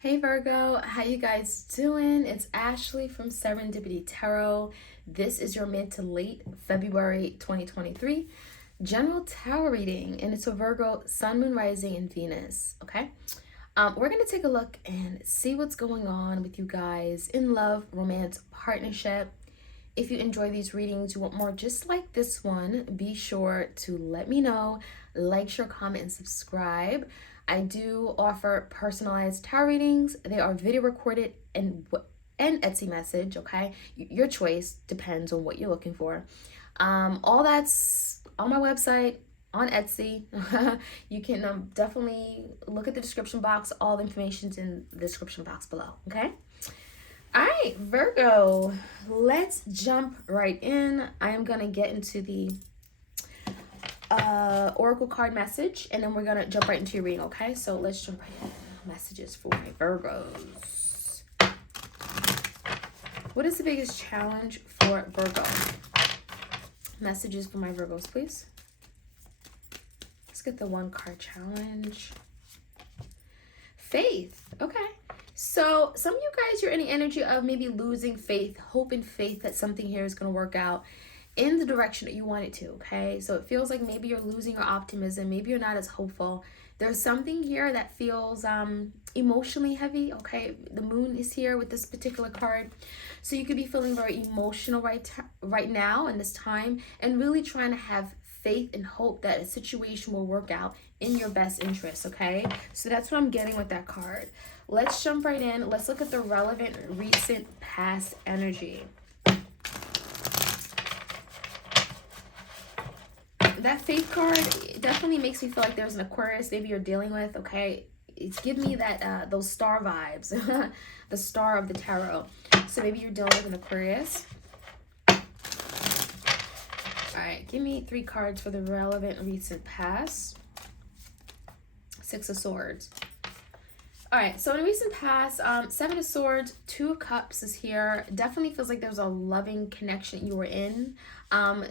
Hey Virgo, how you guys doing? It's Ashley from Serendipity Tarot. This is your mid to late February 2023 general tarot reading, and it's a Virgo Sun, Moon, Rising, and Venus. Okay, we're gonna take a look and see what's going on with you guys in love, romance, partnership. If you enjoy these readings, you want more just like this one, be sure to let me know. Like, share, comment, and subscribe. I do offer personalized tarot readings. They are video recorded and Etsy message, okay? Your choice depends on what you're looking for. All that's on my website, on Etsy. You can definitely look at the description box. All the information's in the description box below, okay? All right, Virgo, let's jump right in. I am going to get into the oracle card message, and then we're going to jump right into your reading, okay? So let's jump right in. Messages for my Virgos. What is the biggest challenge for Virgo? Messages for my Virgos, please. Let's get the one card challenge. Faith. Okay. So some of you guys, you're in the energy of maybe losing faith, hope and faith that something here is going to work out in the direction that you want it to, okay? So it feels like maybe you're losing your optimism. Maybe you're not as hopeful. There's something here that feels emotionally heavy, okay? The moon is here with this particular card. So you could be feeling very emotional right now in this time and really trying to have faith and hope that a situation will work out in your best interest, okay? So that's what I'm getting with that card. Let's jump right in. Let's look at the relevant recent past energy. That faith card definitely makes me feel like there's an Aquarius maybe you're dealing with, okay? It's giving me that those star vibes, the star of the tarot. So maybe you're dealing with an Aquarius. All right, give me 3 cards for the relevant recent past. 6 of Swords. All right, so in recent past, 7 of Swords, 2 of Cups is here. Definitely feels like there's a loving connection you were in.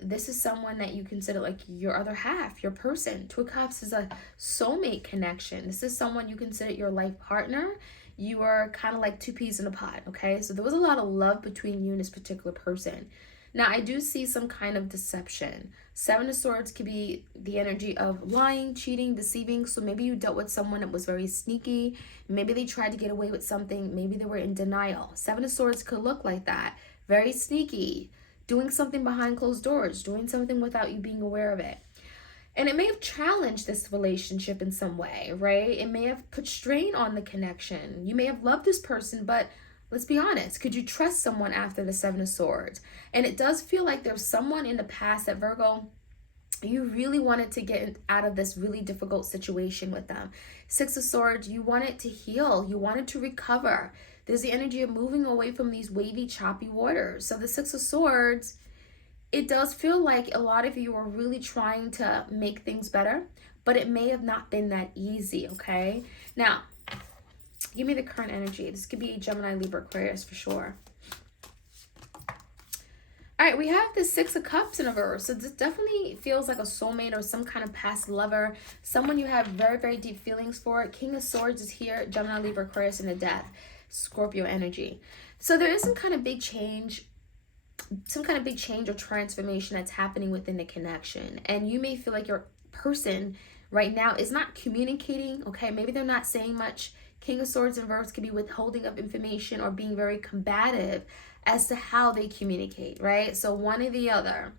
This is someone that you consider like your other half, your person. 2 of Cups is a soulmate connection. This is someone you consider your life partner. You are kind of like 2 peas in a pod, okay? So there was a lot of love between you and this particular person. Now, I do see some kind of deception. 7 of Swords could be the energy of lying, cheating, deceiving. So maybe you dealt with someone that was very sneaky. Maybe they tried to get away with something. Maybe they were in denial. 7 of Swords could look like that. Very sneaky. Doing something behind closed doors. Doing something without you being aware of it. And it may have challenged this relationship in some way, right? It may have put strain on the connection. You may have loved this person, but let's be honest. Could you trust someone after the 7 of Swords? And it does feel like there's someone in the past that, Virgo, you really wanted to get out of this really difficult situation with them. 6 of Swords, you wanted to heal. You wanted to recover. There's the energy of moving away from these wavy, choppy waters. So the 6 of Swords, it does feel like a lot of you are really trying to make things better, but it may have not been that easy, okay? Now, give me the current energy. This could be Gemini, Libra, Aquarius for sure. All right, we have the 6 of Cups in reverse. So this definitely feels like a soulmate or some kind of past lover. Someone you have very, very deep feelings for. King of Swords is here. Gemini, Libra, Aquarius, and the Death. Scorpio energy. So there is some kind of big change. Some kind of big change or transformation that's happening within the connection. And you may feel like your person right now is not communicating. Okay, maybe they're not saying much. King of Swords in reverse could be withholding of information or being very combative as to how they communicate, right? So one or the other.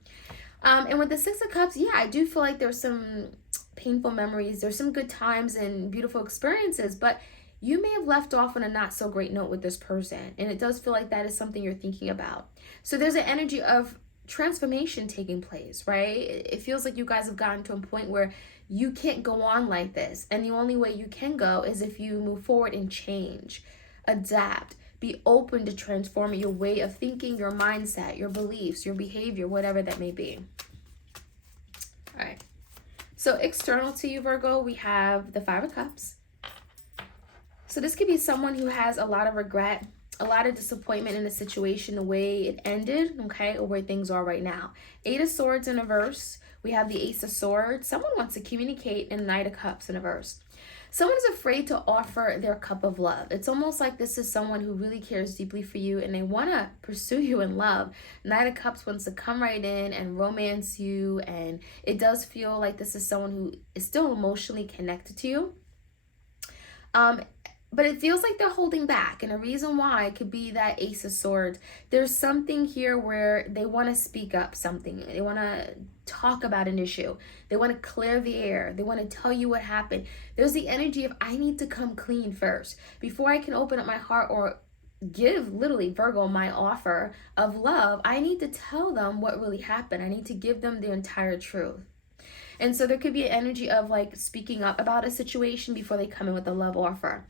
And with the 6 of Cups, yeah, I do feel like there's some painful memories. There's some good times and beautiful experiences, but you may have left off on a not so great note with this person. And it does feel like that is something you're thinking about. So there's an energy of transformation taking place, right? It feels like you guys have gotten to a point where you can't go on like this. And the only way you can go is if you move forward and change, adapt, be open to transforming your way of thinking, your mindset, your beliefs, your behavior, whatever that may be. All right. So external to you, Virgo, we have the 5 of Cups. So this could be someone who has a lot of regret, a lot of disappointment in the situation, the way it ended, okay, or where things are right now. 8 of Swords in reverse. We have the Ace of Swords. Someone wants to communicate, and Knight of Cups in reverse. Someone is afraid to offer their cup of love. It's almost like this is someone who really cares deeply for you and they want to pursue you in love. Knight of Cups wants to come right in and romance you, and it does feel like this is someone who is still emotionally connected to you. But it feels like they're holding back, and a reason why could be that Ace of Swords. There's something here where they want to speak up something. They want to talk about an issue. They want to clear the air. They want to tell you what happened. There's the energy of, I need to come clean first before I can open up my heart or give, literally, Virgo, my offer of love. I need to tell them what really happened. I need to give them the entire truth. And so there could be an energy of like speaking up about a situation before they come in with a love offer.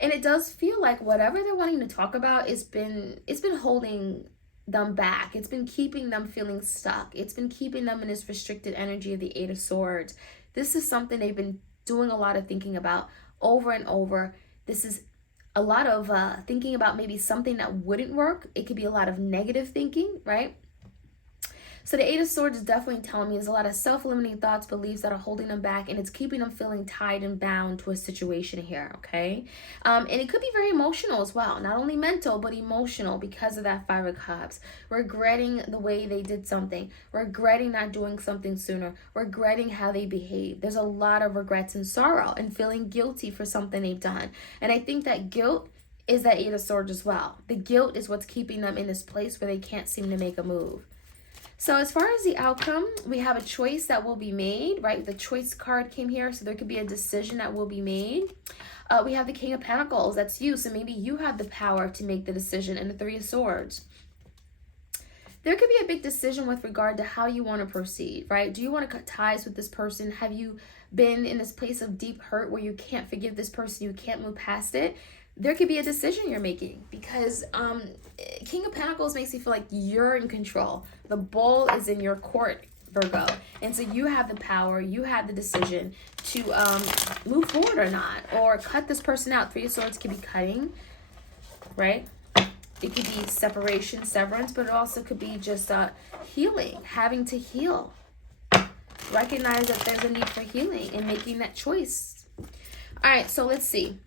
And it does feel like whatever they're wanting to talk about, it's been holding them back. It's been keeping them feeling stuck. It's been keeping them in this restricted energy of the Eight of Swords. This is something they've been doing a lot of thinking about over and over. This is a lot of thinking about maybe something that wouldn't work. It could be a lot of negative thinking, right? So the Eight of Swords is definitely telling me there's a lot of self-limiting thoughts, beliefs that are holding them back, and it's keeping them feeling tied and bound to a situation here, okay? And it could be very emotional as well. Not only mental, but emotional because of that Five of Cups. Regretting the way they did something. Regretting not doing something sooner. Regretting how they behaved. There's a lot of regrets and sorrow and feeling guilty for something they've done. And I think that guilt is that Eight of Swords as well. The guilt is what's keeping them in this place where they can't seem to make a move. So as far as the outcome, we have a choice that will be made, right? The choice card came here, so there could be a decision that will be made. We have the King of Pentacles, that's you, so maybe you have the power to make the decision, and the Three of Swords. There could be a big decision with regard to how you want to proceed, right? Do you want to cut ties with this person? Have you been in this place of deep hurt where you can't forgive this person, you can't move past it? There could be a decision you're making because King of Pentacles makes you feel like you're in control. The ball is in your court, Virgo. And so you have the power, you have the decision to move forward or not, or cut this person out. Three of Swords could be cutting, right? It could be separation, severance, but it also could be just healing, having to heal. Recognize that there's a need for healing and making that choice. All right, so let's see.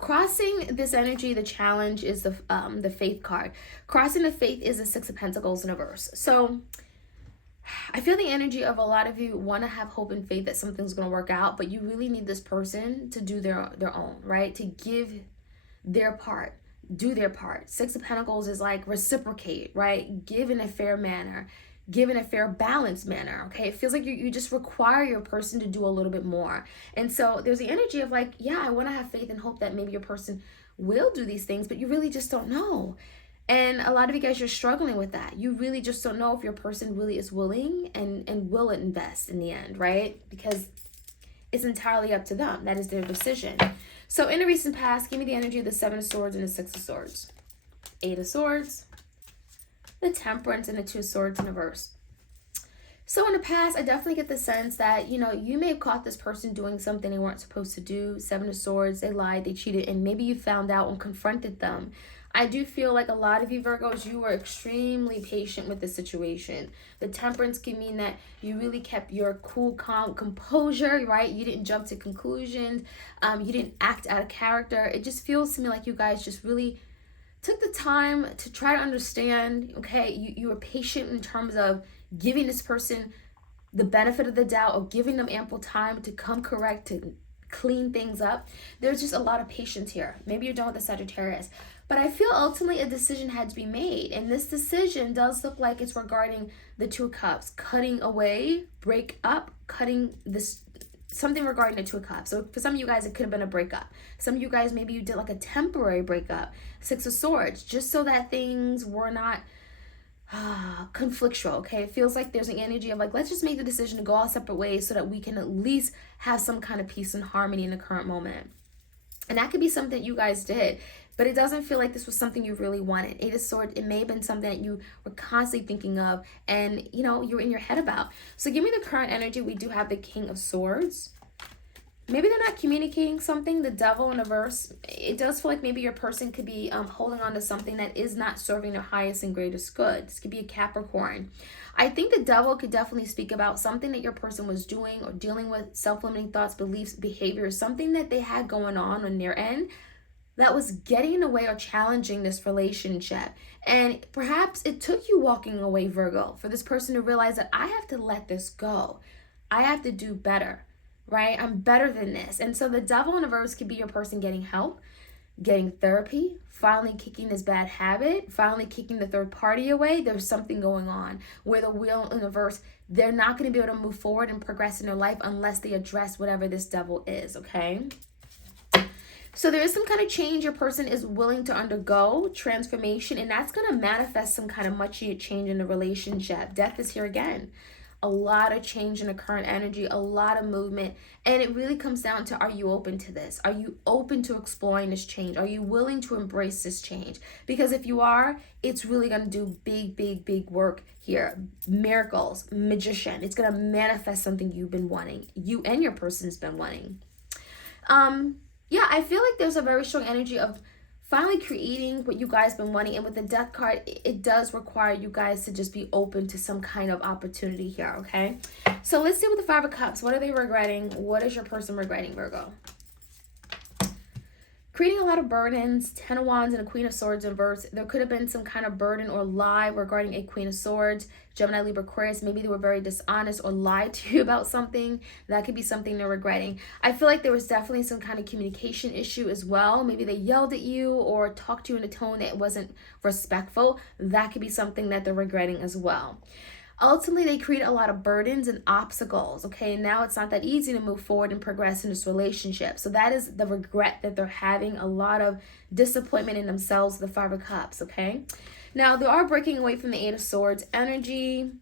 Crossing this energy, the challenge is the Faith card. Crossing the Faith is the Six of Pentacles in reverse. So I feel the energy of a lot of you want to have hope and faith that something's going to work out, but you really need this person to do their own, right? To give their part, do their part. Six of Pentacles is like reciprocate, right? Give in a fair manner. Give in a fair, balanced manner, okay? It feels like you just require your person to do a little bit more. And so there's the energy of like, yeah, I want to have faith and hope that maybe your person will do these things, but you really just don't know. And a lot of you guys, you're struggling with that. You really just don't know if your person really is willing and will invest in the end, right? Because it's entirely up to them. That is their decision. So in the recent past, give me the energy of the Seven of Swords and the Six of Swords. Eight of Swords, the Temperance, and the Two of Swords in reverse. So in the past, I definitely get the sense that, you know, you may have caught this person doing something they weren't supposed to do. Seven of Swords, they lied, they cheated, and maybe you found out and confronted them. I do feel like a lot of you Virgos, you were extremely patient with the situation. The Temperance can mean that you really kept your cool, calm composure, right? You didn't jump to conclusions. You didn't act out of character. It just feels to me like you guys just really took the time to try to understand, okay? You were patient in terms of giving this person the benefit of the doubt or giving them ample time to come correct, to clean things up. There's just a lot of patience here. Maybe you're done with the Sagittarius. But I feel ultimately a decision had to be made. And this decision does look like it's regarding the Two of Cups. Cutting away, break up, cutting this, something regarding the Two of Cups. So for some of you guys, it could have been a breakup. Some of you guys, maybe you did like a temporary breakup. Six of Swords, just so that things were not conflictual, okay? It feels like there's an energy of like, let's just make the decision to go all separate ways so that we can at least have some kind of peace and harmony in the current moment. And that could be something you guys did, but it doesn't feel like this was something you really wanted. Eight of Swords, it may have been something that you were constantly thinking of and, you know, you were in your head about. So give me the current energy. We do have the King of Swords. maybe they're not communicating something. The devil in reverse, it does feel like maybe your person could be holding on to something that is not serving their highest and greatest good. This could be a Capricorn. I think the devil could definitely speak about something that your person was doing or dealing with, self-limiting thoughts, beliefs, behaviors, something that they had going on their end that was getting in the way or challenging this relationship. And perhaps it took you walking away, Virgo, for this person to realize that I have to let this go. I have to do better, right? I'm better than this. And so the devil in reverse could be your person getting help, getting therapy, finally kicking this bad habit, finally kicking the third party away. There's something going on where the wheel in reverse, they're not going to be able to move forward and progress in their life unless they address whatever this devil is, okay? So there is some kind of change your person is willing to undergo, transformation, and that's going to manifest some kind of much needed change in the relationship. Death is here again. A lot of change in the current energy, a lot of movement. And it really comes down to, are you open to this? Are you open to exploring this change? Are you willing to embrace this change? Because if you are, it's really going to do big, big, big work here. Miracles, magician. It's going to manifest something you've been wanting. You and your person's been wanting. Yeah, I feel like there's a very strong energy of finally creating what you guys been wanting. And with the death card, it does require you guys to just be open to some kind of opportunity here, okay? So let's see with the Five of Cups. What are they regretting? What is your person regretting, Virgo? Creating a lot of burdens, 10 of Wands and a Queen of Swords in reverse. There could have been some kind of burden or lie regarding a Queen of Swords. Gemini, Libra, Aquarius, maybe they were very dishonest or lied to you about something. That could be something they're regretting. I feel like there was definitely some kind of communication issue as well. Maybe they yelled at you or talked to you in a tone that wasn't respectful. That could be something that they're regretting as well. Ultimately, they create a lot of burdens and obstacles, okay? And now it's not that easy to move forward and progress in this relationship. So that is the regret that they're having, a lot of disappointment in themselves, the Five of Cups, okay? Now, they are breaking away from the Eight of Swords energy.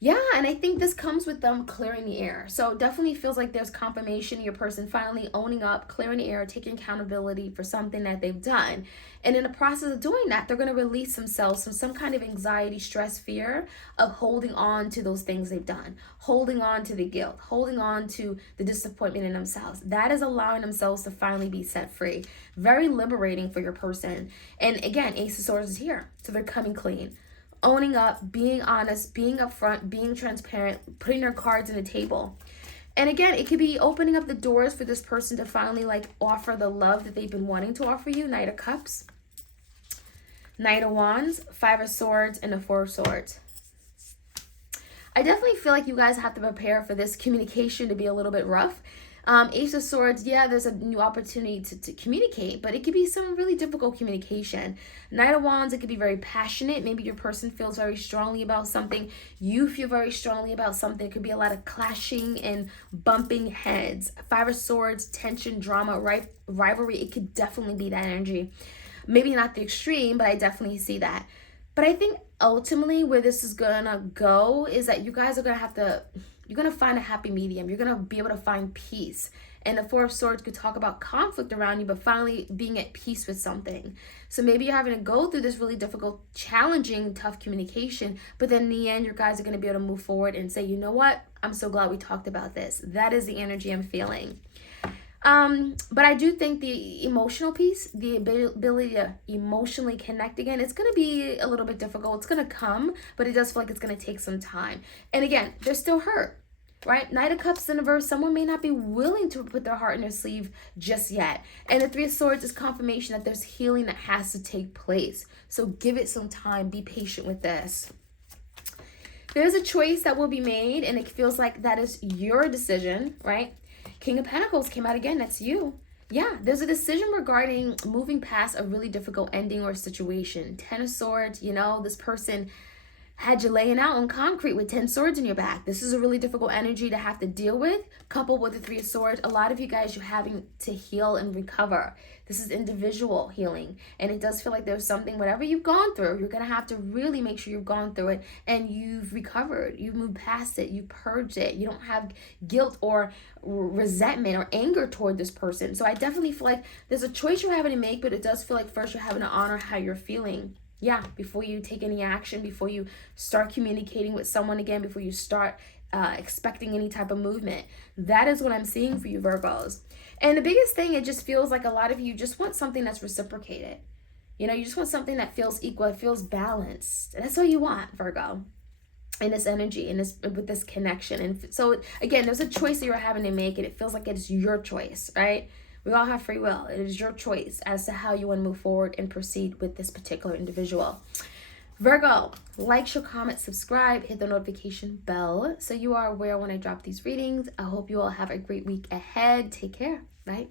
Yeah, and I think this comes with them clearing the air. So it definitely feels like there's confirmation, your person finally owning up, clearing the air, taking accountability for something that they've done. And in the process of doing that, they're going to release themselves from some kind of anxiety, stress, fear of holding on to those things they've done, holding on to the guilt, holding on to the disappointment in themselves. That is allowing themselves to finally be set free. Very liberating for your person. And again, Ace of Swords is here, so they're coming clean. Owning up, being honest, being upfront, being transparent, putting their cards on the table. And again, it could be opening up the doors for this person to finally offer the love that they've been wanting to offer you. Knight of Cups, Knight of Wands, Five of Swords, and the Four of Swords. I definitely feel like you guys have to prepare for this communication to be a little bit rough. Ace of Swords, yeah, there's a new opportunity to communicate, but it could be some really difficult communication. Knight of Wands, it could be very passionate. Maybe your person feels very strongly about something. You feel very strongly about something. It could be a lot of clashing and bumping heads. Five of Swords, tension, drama, rivalry. It could definitely be that energy. Maybe not the extreme, but I definitely see that. But I think ultimately where this is gonna go is that you guys are gonna have to... You're going to find a happy medium. You're going to be able to find peace. And the Four of Swords could talk about conflict around you, but finally being at peace with something. So maybe you're having to go through this really difficult, challenging, tough communication. But then in the end, you guys are going to be able to move forward and say, you know what? I'm so glad we talked about this. That is the energy I'm feeling. But I do think the emotional piece, the ability to emotionally connect again, it's going to be a little bit difficult. It's going to come, but it does feel like it's going to take some time. And again, they're still hurt, right? Knight of Cups in reverse, someone may not be willing to put their heart in their sleeve just yet. And the Three of Swords is confirmation that there's healing that has to take place. So give it some time. Be patient with this. There's a choice that will be made, and it feels like that is your decision, right? King of Pentacles came out again. That's you. Yeah, there's a decision regarding moving past a really difficult ending or situation. 10 of Swords, you know, this person had you laying out on concrete with 10 swords in your back. This is a really difficult energy to have to deal with. Coupled with the Three of Swords, a lot of you guys, you're having to heal and recover. This is individual healing. And it does feel like there's something, whatever you've gone through, you're going to have to really make sure you've gone through it and you've recovered. You've moved past it. You've purged it. You don't have guilt or resentment or anger toward this person. So I definitely feel like there's a choice you're having to make, but it does feel like first you're having to honor how you're feeling. Yeah, before you take any action, before you start communicating with someone again, before you start expecting any type of movement. That is what I'm seeing for you, Virgos. And the biggest thing, it just feels like a lot of you just want something that's reciprocated. You know, you just want something that feels equal, it feels balanced. That's what you want, Virgo, in this energy, in this, with this connection. And so again, there's a choice that you're having to make, and it feels like it's your choice, right? We all have free will. It is your choice as to how you want to move forward and proceed with this particular individual. Virgo, like, share, comment, subscribe, hit the notification bell so you are aware when I drop these readings. I hope you all have a great week ahead. Take care. Bye.